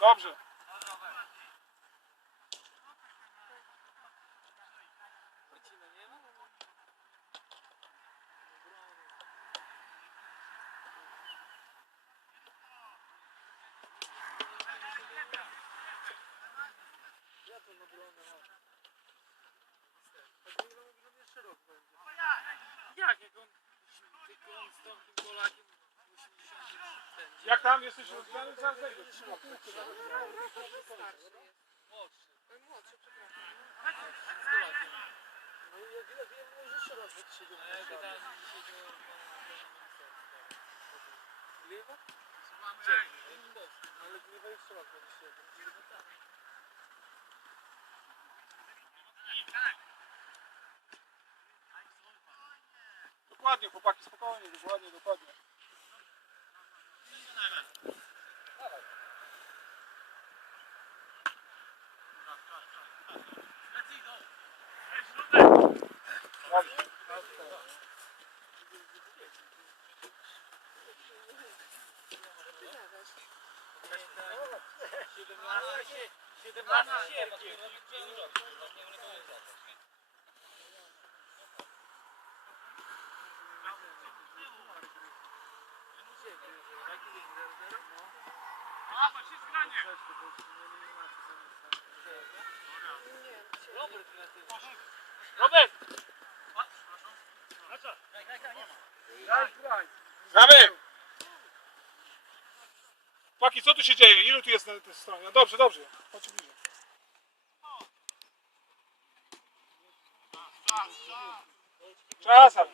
Dobrze. Jak, jak on, tylko on z tą Polakiem musi ten, Jak tam jesteś rozgrzany? Zaraz zejdę. młodszy. Młodszy, przepraszam. Nastolatek. No i jak ile wiem, mojżesza raz A ja 2007 gadałem dzisiaj do pana Gliwa? Gdzie? Ale Gliwa jeszcze raz 27. Dokładnie, chłopaki, spokojnie, dokładnie, dokładnie. Dobrze. Siedemnaście, siedemnaście sierpnia. Nie, dzisiaj. Robert tym. Robert! Gramy! Chłopaki, co tu się dzieje? Ilu tu jest na tej stronie? Dobrze, dobrze. Chodź bliżej. Czasem.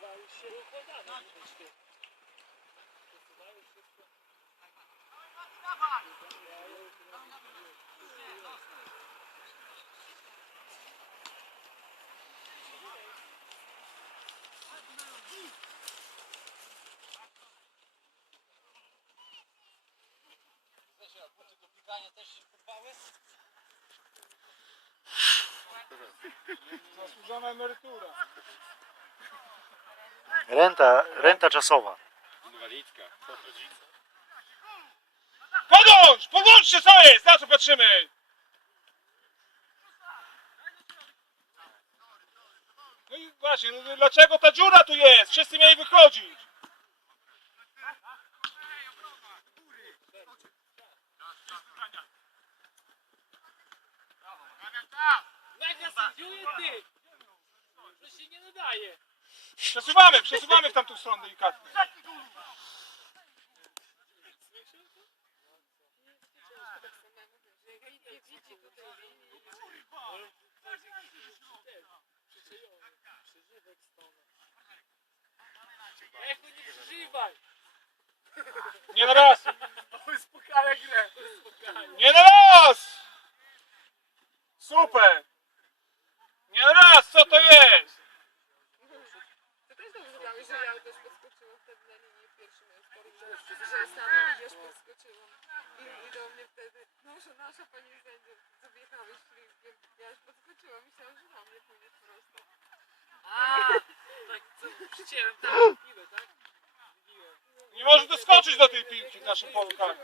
Zasłużona emerytura. Renta, renta czasowa. Podłącz! Podłączcie co jest! Na co patrzymy? No i właśnie, no dlaczego ta dziura tu jest? Wszyscy mieli wychodzić. Ty. To się nie nadaje. Przesuwamy, przesuwamy w tamtą stronę delikatnie. Echo nie przeżywaj. Nie na raz! Uspokaja grę. Nie na raz! Super! Nie na raz, co to jest? To też dobrze zrobiłam, że ja też podskoczyłam wtedy na linii w pierwszym sporu, że, że sama idziesz podskoczyłam. I, I do mnie wtedy, no że nasza pani sędzia, wjechałeś flipkiem, ja już podskoczyłam, myślałam, że na mnie pójdziesz prosto. A, tak co, przycięłem tak, piłę, tak? Nie może doskoczyć do tej piłki w naszym polu karnym.